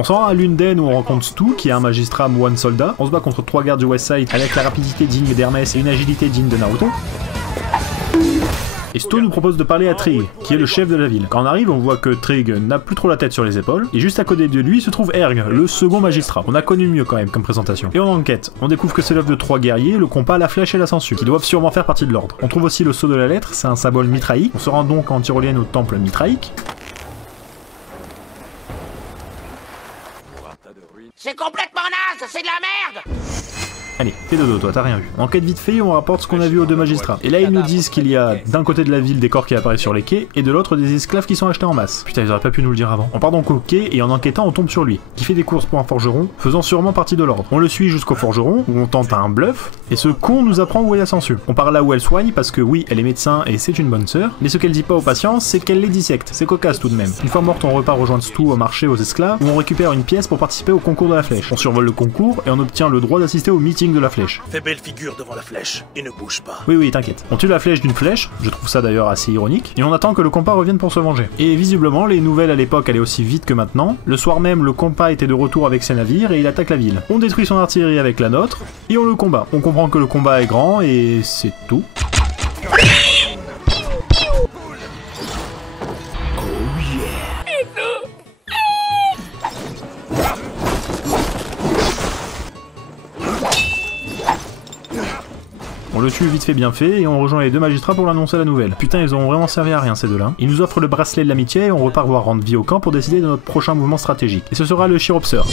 On se rend à Lunden où on rencontre Stu, qui est un magistrat moine soldat. On se bat contre 3 gardes du Westside avec la rapidité digne d'Hermès et une agilité digne de Naruto. Et Stu nous propose de parler à Trig, qui est le chef de la ville. Quand on arrive, on voit que Trig n'a plus trop la tête sur les épaules, et juste à côté de lui se trouve Erg, le second magistrat. On a connu mieux quand même comme présentation. Et on enquête. On découvre que c'est l'œuvre de 3 guerriers, le compas, la flèche et la sangsue, qui doivent sûrement faire partie de l'ordre. On trouve aussi le sceau de la lettre, c'est un symbole mitraïque. On se rend donc en tyrolienne au temple mitraïque. C'est complètement naze, c'est de la merde! Allez, fais dodo toi, t'as rien vu. Enquête vite fait, on rapporte ce qu'on a vu aux 2 magistrats. Et là ils nous disent qu'il y a d'un côté de la ville des corps qui apparaissent sur les quais, et de l'autre des esclaves qui sont achetés en masse. Putain, ils auraient pas pu nous le dire avant. On part donc au quai, et en enquêtant on tombe sur lui, qui fait des courses pour un forgeron, faisant sûrement partie de l'ordre. On le suit jusqu'au forgeron, où on tente un bluff, et ce con nous apprend où est la sangsue. On part là où elle soigne, parce que oui, elle est médecin et c'est une bonne sœur, mais ce qu'elle dit pas aux patients, c'est qu'elle les dissecte. C'est cocasse tout de même. Une fois morte, on repart rejoindre Stu au marché aux esclaves, où on récupère une pièce pour participer au concours de la flèche. On survole le concours, et on obtient le droit d'assister au meeting de la flèche. Belle figure devant la flèche et ne bouge pas. Oui, t'inquiète. On tue la flèche d'une flèche, je trouve ça d'ailleurs assez ironique, et on attend que le compas revienne pour se venger. Et visiblement, les nouvelles à l'époque allaient aussi vite que maintenant. Le soir même, le compas était de retour avec ses navires et il attaque la ville. On détruit son artillerie avec la nôtre, et on le combat. On comprend que le combat est grand, et c'est tout. On le tue vite fait bien fait et on rejoint les 2 magistrats pour l'annoncer la nouvelle. Putain, ils ont vraiment servi à rien ces 2-là. Ils nous offrent le bracelet de l'amitié et on repart voir rendre vie au camp pour décider de notre prochain mouvement stratégique. Et ce sera le Chiropseur.